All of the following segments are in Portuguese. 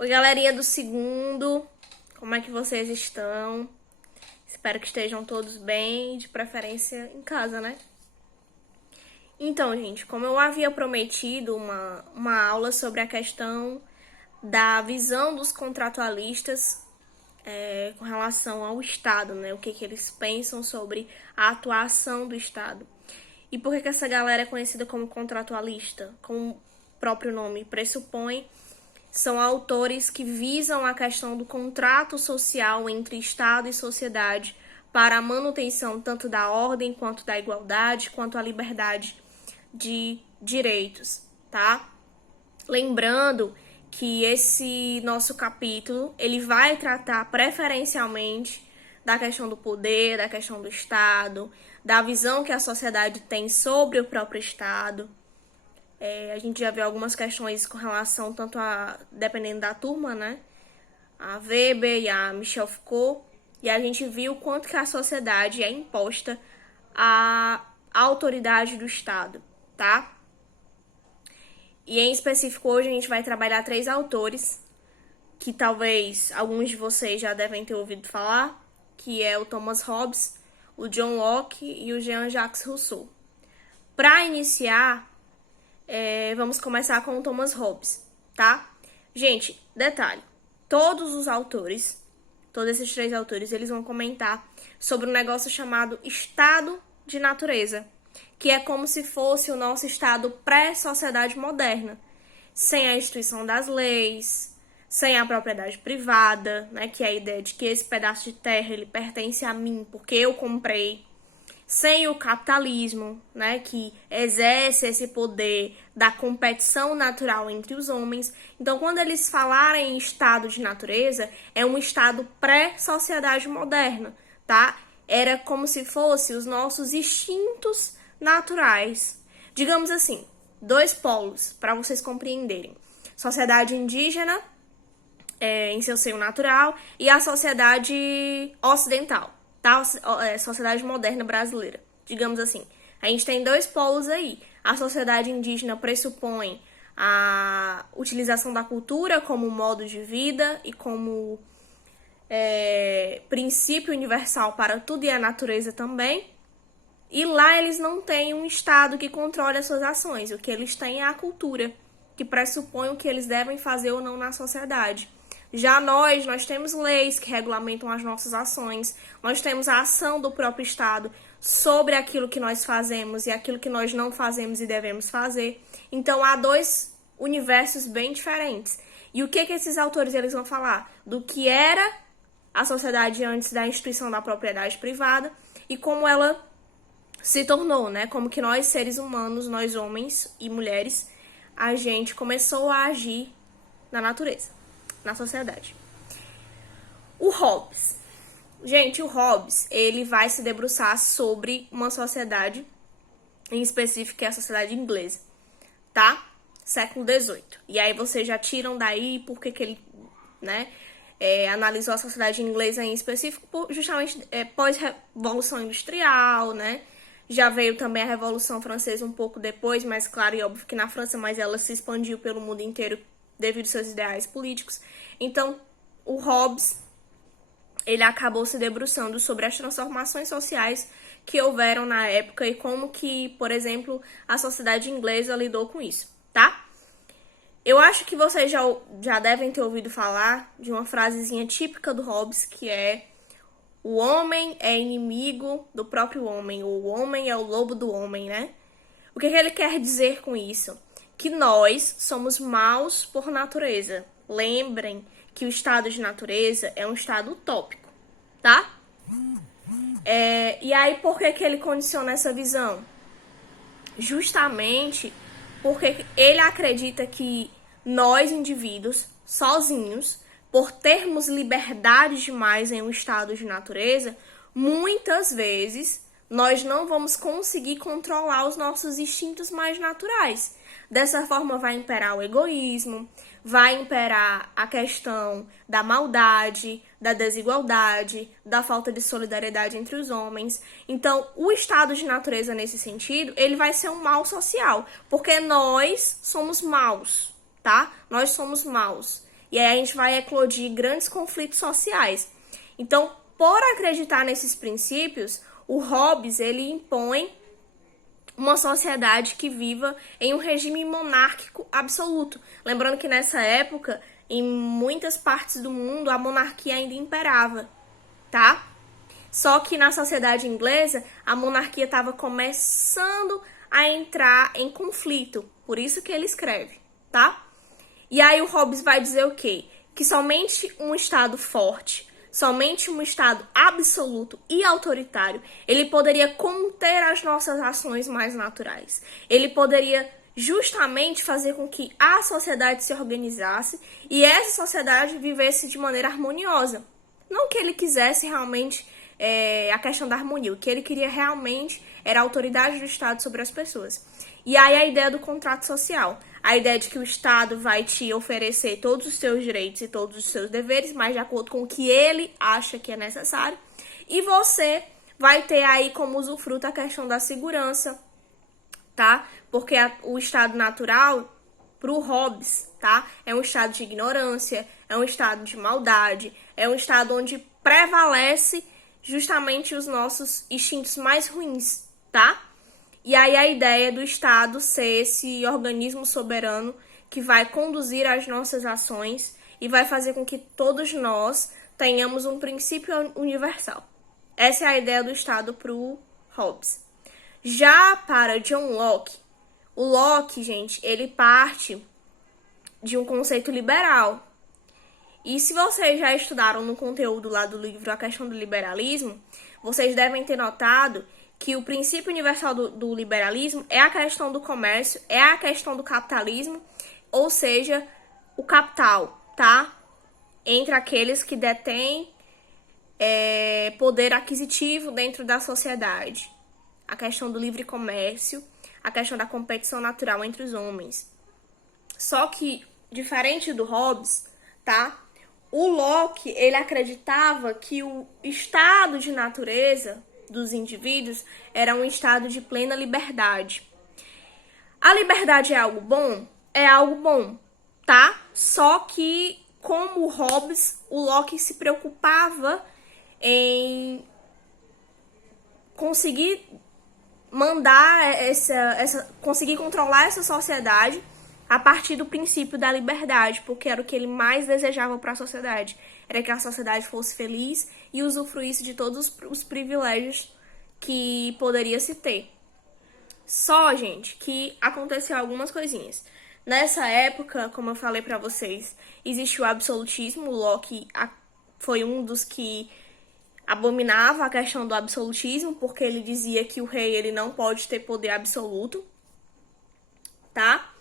Oi, galerinha do segundo, como é que vocês estão? Espero que estejam todos bem, de preferência em casa, né? Então, gente, como eu havia prometido uma aula sobre a questão da visão dos contratualistas com relação ao Estado, né? O que eles pensam sobre a atuação do Estado. E por que essa galera é conhecida como contratualista? Como o próprio nome pressupõe, são autores que visam a questão do contrato social entre Estado e sociedade para a manutenção tanto da ordem, quanto da igualdade, quanto a liberdade de direitos, tá? Lembrando que esse nosso capítulo, ele vai tratar preferencialmente da questão do poder, da questão do Estado, da visão que a sociedade tem sobre o próprio Estado. A gente já viu algumas questões com relação tanto a, dependendo da turma, né? A Weber e a Michel Foucault. E a gente viu quanto que a sociedade é imposta à autoridade do Estado, tá? E em específico hoje a gente vai trabalhar 3 autores, que talvez alguns de vocês já devem ter ouvido falar, que é o Thomas Hobbes, o John Locke e o Jean-Jacques Rousseau. Para iniciar, vamos começar com o Thomas Hobbes, tá? Gente, detalhe, todos esses 3 autores, eles vão comentar sobre um negócio chamado estado de natureza, que é como se fosse o nosso estado pré-sociedade moderna, sem a instituição das leis, sem a propriedade privada, né, que é a ideia de que esse pedaço de terra ele pertence a mim porque eu comprei, sem o capitalismo, né, que exerce esse poder da competição natural entre os homens. Então, quando eles falarem em estado de natureza, é um estado pré-sociedade moderna, tá? Era como se fosse os nossos instintos naturais. Digamos assim, 2 polos, para vocês compreenderem. Sociedade indígena, em seu seio natural, e a sociedade ocidental, tá? Sociedade moderna brasileira, digamos assim. A gente tem 2 polos aí. A sociedade indígena pressupõe a utilização da cultura como modo de vida e como princípio universal para tudo e a natureza também. E lá eles não têm um Estado que controle as suas ações. O que eles têm é a cultura, que pressupõe o que eles devem fazer ou não na sociedade. Já nós temos leis que regulamentam as nossas ações, nós temos a ação do próprio Estado sobre aquilo que nós fazemos e aquilo que nós não fazemos e devemos fazer. Então, há 2 universos bem diferentes. E o que esses autores eles vão falar? Do que era a sociedade antes da instituição da propriedade privada e como ela se tornou, né? Como que nós, seres humanos, nós homens e mulheres, a gente começou a agir na natureza, na sociedade. O Hobbes. Gente, o Hobbes, ele vai se debruçar sobre uma sociedade, em específico, que é a sociedade inglesa, tá? Século XVIII. E aí vocês já tiram daí porque que ele, né, analisou a sociedade inglesa em específico, justamente pós-revolução industrial, né? Já veio também a Revolução Francesa um pouco depois, mas claro e óbvio que na França, mas ela se expandiu pelo mundo inteiro devido aos seus ideais políticos. Então, o Hobbes, ele acabou se debruçando sobre as transformações sociais que houveram na época e como que, por exemplo, a sociedade inglesa lidou com isso, tá? Eu acho que vocês já devem ter ouvido falar de uma frasezinha típica do Hobbes, que é: o homem é inimigo do próprio homem, ou o homem é o lobo do homem, né? O que ele quer dizer com isso? Que nós somos maus por natureza. Lembrem que o estado de natureza é um estado utópico, tá? E aí, por que ele condiciona essa visão? Justamente porque ele acredita que nós, indivíduos, sozinhos, por termos liberdade demais em um estado de natureza, muitas vezes nós não vamos conseguir controlar os nossos instintos mais naturais. Dessa forma vai imperar o egoísmo, vai imperar a questão da maldade, da desigualdade, da falta de solidariedade entre os homens. Então, o estado de natureza nesse sentido, ele vai ser um mal social, porque nós somos maus, tá? Nós somos maus. E aí a gente vai eclodir grandes conflitos sociais. Então, por acreditar nesses princípios, o Hobbes, ele impõe uma sociedade que viva em um regime monárquico absoluto. Lembrando que nessa época, em muitas partes do mundo, a monarquia ainda imperava, tá? Só que na sociedade inglesa, a monarquia estava começando a entrar em conflito. Por isso que ele escreve, tá? E aí o Hobbes vai dizer o quê? Que somente um Estado forte, somente um Estado absoluto e autoritário, ele poderia conter as nossas ações mais naturais. Ele poderia justamente fazer com que a sociedade se organizasse e essa sociedade vivesse de maneira harmoniosa. Não que ele quisesse realmente a questão da harmonia, o que ele queria realmente era a autoridade do Estado sobre as pessoas. E aí a ideia do contrato social, a ideia de que o Estado vai te oferecer todos os seus direitos e todos os seus deveres, mas de acordo com o que ele acha que é necessário, e você vai ter aí como usufruto a questão da segurança, tá? Porque o estado natural, pro Hobbes, tá? É um estado de ignorância, é um estado de maldade, é um estado onde prevalece justamente os nossos instintos mais ruins, tá? E aí a ideia do Estado ser esse organismo soberano que vai conduzir as nossas ações e vai fazer com que todos nós tenhamos um princípio universal. Essa é a ideia do Estado para o Hobbes. Já para John Locke, o Locke, gente, ele parte de um conceito liberal. E se vocês já estudaram no conteúdo lá do livro a questão do liberalismo, vocês devem ter notado que o princípio universal do liberalismo é a questão do comércio, é a questão do capitalismo, ou seja, o capital, tá? Entre aqueles que detêm poder aquisitivo dentro da sociedade. A questão do livre comércio, a questão da competição natural entre os homens. Só que, diferente do Hobbes, tá? O Locke, ele acreditava que o estado de natureza dos indivíduos era um estado de plena liberdade. A liberdade é algo bom? É algo bom, tá? Só que, como o Hobbes, o Locke se preocupava em conseguir mandar conseguir controlar essa sociedade a partir do princípio da liberdade, porque era o que ele mais desejava para a sociedade. Era que a sociedade fosse feliz e usufruísse de todos os privilégios que poderia se ter. Só, gente, que aconteceu algumas coisinhas. Nessa época, como eu falei para vocês, existe o absolutismo. O Locke foi um dos que abominava a questão do absolutismo, porque ele dizia que o rei ele não pode ter poder absoluto, tá?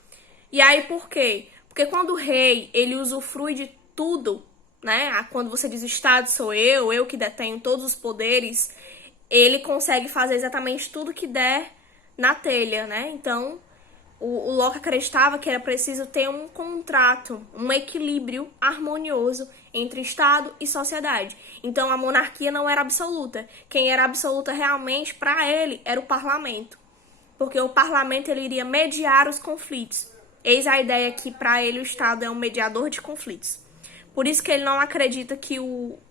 E aí, por quê? Porque quando o rei, ele usufrui de tudo, né? Quando você diz o Estado sou eu que detenho todos os poderes, ele consegue fazer exatamente tudo que der na telha, né? Então, o Locke acreditava que era preciso ter um contrato, um equilíbrio harmonioso entre Estado e sociedade. Então, a monarquia não era absoluta. Quem era absoluta realmente, para ele, era o parlamento. Porque o parlamento ele iria mediar os conflitos. Eis a ideia que, para ele, o Estado é um mediador de conflitos. Por isso que ele não acredita que,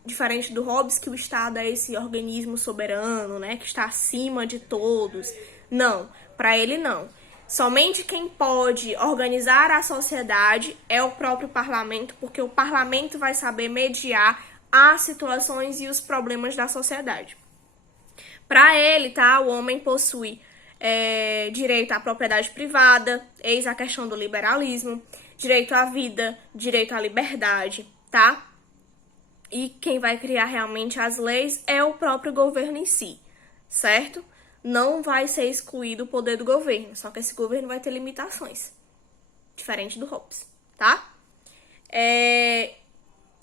diferente do Hobbes, que o Estado é esse organismo soberano, né, que está acima de todos. Não, para ele não. Somente quem pode organizar a sociedade é o próprio parlamento, porque o parlamento vai saber mediar as situações e os problemas da sociedade. Para ele, tá, o homem possui direito à propriedade privada, eis a questão do liberalismo, direito à vida, direito à liberdade, tá? E quem vai criar realmente as leis é o próprio governo em si, certo? Não vai ser excluído o poder do governo, só que esse governo vai ter limitações, diferente do Hobbes, tá?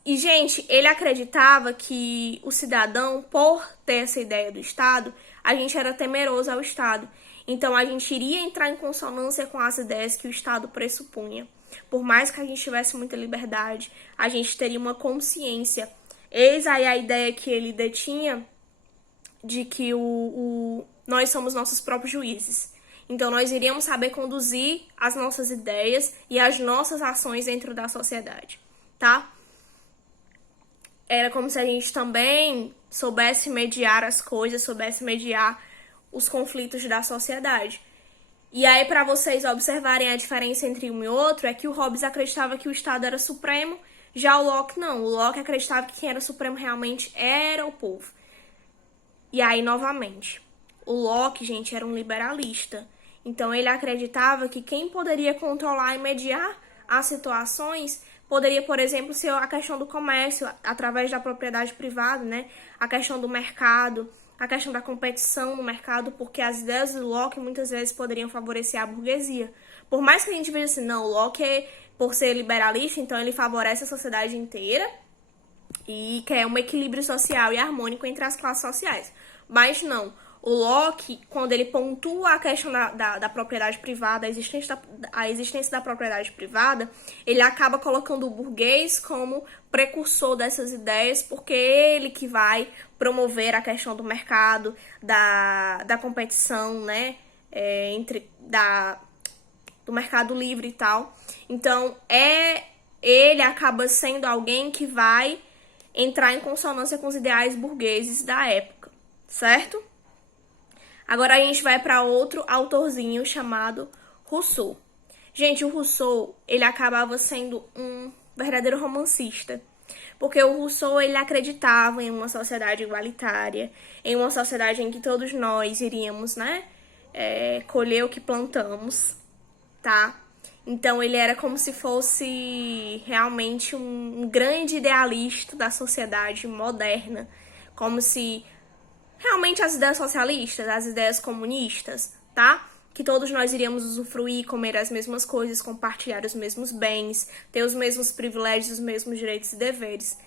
E, gente, ele acreditava que o cidadão, por ter essa ideia do Estado, a gente era temeroso ao Estado. Então, a gente iria entrar em consonância com as ideias que o Estado pressupunha. Por mais que a gente tivesse muita liberdade, a gente teria uma consciência. Eis aí a ideia que ele detinha de que nós somos nossos próprios juízes. Então, nós iríamos saber conduzir as nossas ideias e as nossas ações dentro da sociedade. tá? Era como se a gente também soubesse mediar as coisas, soubesse mediar os conflitos da sociedade. E aí, para vocês observarem a diferença entre um e outro, é que o Hobbes acreditava que o Estado era supremo, já o Locke não. O Locke acreditava que quem era supremo realmente era o povo. E aí, novamente, o Locke, gente, era um liberalista. Então, ele acreditava que quem poderia controlar e mediar as situações poderia, por exemplo, ser a questão do comércio, através da propriedade privada, né? A questão do mercado, a questão da competição no mercado, porque as ideias do Locke muitas vezes poderiam favorecer a burguesia. Por mais que a gente veja assim, não, o Locke, por ser liberalista, então ele favorece a sociedade inteira e quer um equilíbrio social e harmônico entre as classes sociais. Mas não, o Locke, quando ele pontua a questão da propriedade privada, a existência da propriedade privada, ele acaba colocando o burguês como precursor dessas ideias, porque é ele que vai promover a questão do mercado, da competição, né, do mercado livre e tal. Então, ele acaba sendo alguém que vai entrar em consonância com os ideais burgueses da época, certo? Agora a gente vai para outro autorzinho chamado Rousseau. Gente, o Rousseau, ele acabava sendo um verdadeiro romancista, porque o Rousseau, ele acreditava em uma sociedade igualitária, em uma sociedade em que todos nós iríamos, né, colher o que plantamos, tá? Então, ele era como se fosse realmente um grande idealista da sociedade moderna, como se realmente as ideias socialistas, as ideias comunistas, tá? Que todos nós iríamos usufruir, comer as mesmas coisas, compartilhar os mesmos bens, ter os mesmos privilégios, os mesmos direitos e deveres.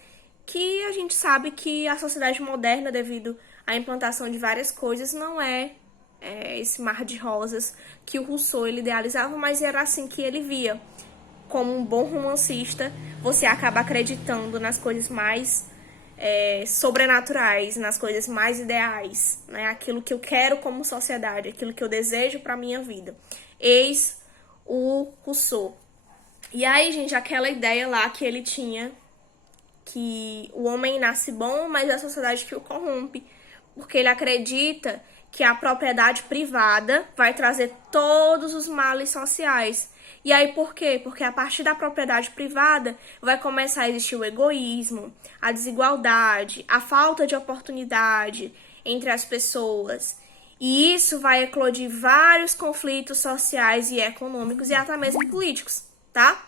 Que a gente sabe que a sociedade moderna, devido à implantação de várias coisas, não é esse mar de rosas que o Rousseau ele idealizava, mas era assim que ele via. Como um bom romancista, você acaba acreditando nas coisas mais sobrenaturais, nas coisas mais ideais, né? Aquilo que eu quero como sociedade, aquilo que eu desejo para minha vida. Eis o Rousseau. E aí, gente, aquela ideia lá que ele tinha, que o homem nasce bom, mas é a sociedade que o corrompe, porque ele acredita que a propriedade privada vai trazer todos os males sociais. E aí, por quê? Porque a partir da propriedade privada vai começar a existir o egoísmo, a desigualdade, a falta de oportunidade entre as pessoas. E isso vai eclodir vários conflitos sociais e econômicos e até mesmo políticos, tá?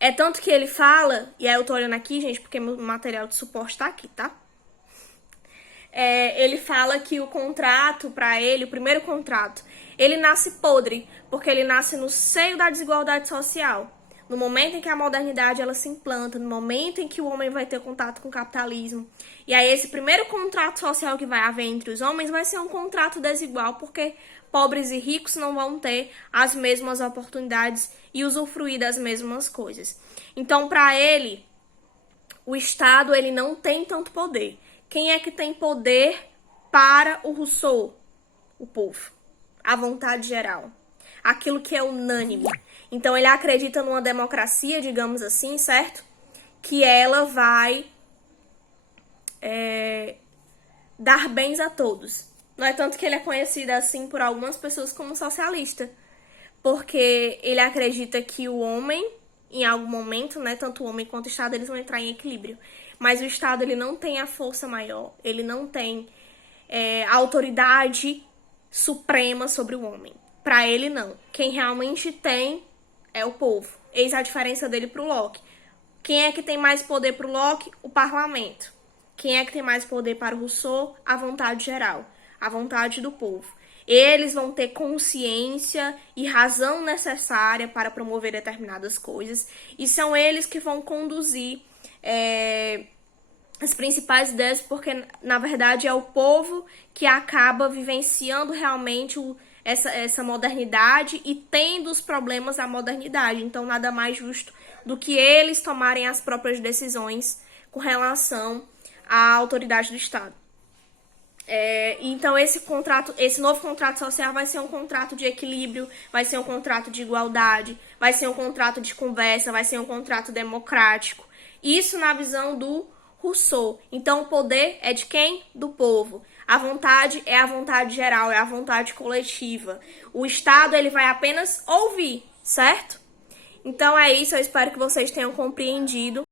É tanto que ele fala, e aí eu tô olhando aqui, gente, porque meu material de suporte tá aqui, tá? Ele fala que o contrato, para ele, o primeiro contrato, ele nasce podre, porque ele nasce no seio da desigualdade social. No momento em que a modernidade ela se implanta, no momento em que o homem vai ter contato com o capitalismo. E aí esse primeiro contrato social que vai haver entre os homens vai ser um contrato desigual, porque pobres e ricos não vão ter as mesmas oportunidades e usufruir das mesmas coisas. Então, para ele, o Estado ele não tem tanto poder. Quem é que tem poder para o Rousseau? O povo. A vontade geral. Aquilo que é unânime. Então, ele acredita numa democracia, digamos assim, certo? Que ela vai dar bens a todos. Não é tanto que ele é conhecido assim por algumas pessoas como socialista. Porque ele acredita que o homem, em algum momento, né, tanto o homem quanto o Estado, eles vão entrar em equilíbrio. Mas o Estado, ele não tem a força maior, ele não tem a autoridade suprema sobre o homem. Para ele, não. Quem realmente tem é o povo. Eis a diferença dele pro Locke. Quem é que tem mais poder pro Locke? O parlamento. Quem é que tem mais poder para o Rousseau? A vontade geral, a vontade do povo. Eles vão ter consciência e razão necessária para promover determinadas coisas. E são eles que vão conduzir as principais ideias, porque, na verdade, é o povo que acaba vivenciando realmente essa modernidade e tendo os problemas da modernidade. Então, nada mais justo do que eles tomarem as próprias decisões com relação à autoridade do Estado. Então, esse novo contrato social vai ser um contrato de equilíbrio, vai ser um contrato de igualdade, vai ser um contrato de conversa, vai ser um contrato democrático. Isso na visão do Rousseau. Então, o poder é de quem? Do povo. A vontade é a vontade geral, é a vontade coletiva. O Estado, ele vai apenas ouvir, certo? Então é isso, eu espero que vocês tenham compreendido.